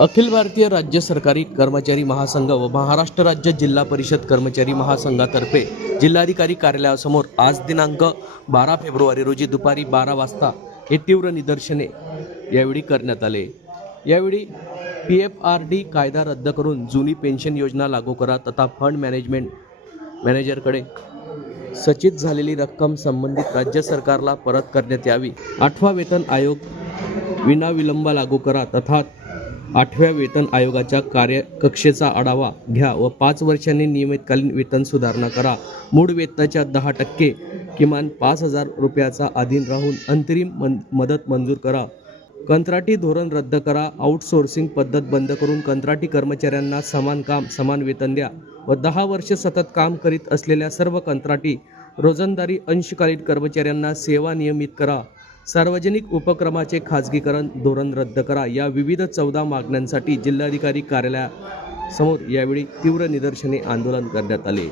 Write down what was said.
अखिल भारतीय राज्य सरकारी कर्मचारी महासंघ व महाराष्ट्र राज्य जिल्हा परिषद कर्मचारी महासंघातर्फे जिल्हाधिकारी कार्यालयासमोर आज दिनांक बारा फेब्रुवारी रोजी दुपारी बारा वाजता हे तीव्र निदर्शने यावेळी करण्यात आले. यावेळी पी एफ आर डी कायदा रद्द करून जुनी पेन्शन योजना लागू करा तथा फंड मॅनेजमेंट मॅनेजरकडे सचित झालेली रक्कम संबंधित राज्य सरकारला परत करण्यात यावी. आठवा वेतन आयोग विनाविलंब लागू करा तथा आठव्या वेतन आयोगाच्या कार्यकक्षेचा आढावा घ्या व पाच वर्षांनी नियमितकालीन वेतन सुधारणा करा. मूळ वेतनाच्या दहा टक्के किमान पाच हजार रुपयाचा अधीन राहून अंतरिम मन मदत मंजूर करा. कंत्राटी धोरण रद्द करा. आउटसोर्सिंग पद्धत बंद करून कंत्राटी कर्मचाऱ्यांना समान काम समान वेतन द्या व दहा वर्ष सतत काम करीत असलेल्या सर्व कंत्राटी रोजंदारी अंशकालीन कर्मचाऱ्यांना सेवा नियमित करा. सार्वजनिक उपक्रमाचे खाजगीकरण धोरण रद्द करा. या विविध चौदा मागण्यांसाठी जिल्हाधिकारी कार्यालयासमोर यावेळी तीव्र निदर्शने आंदोलन करण्यात आले.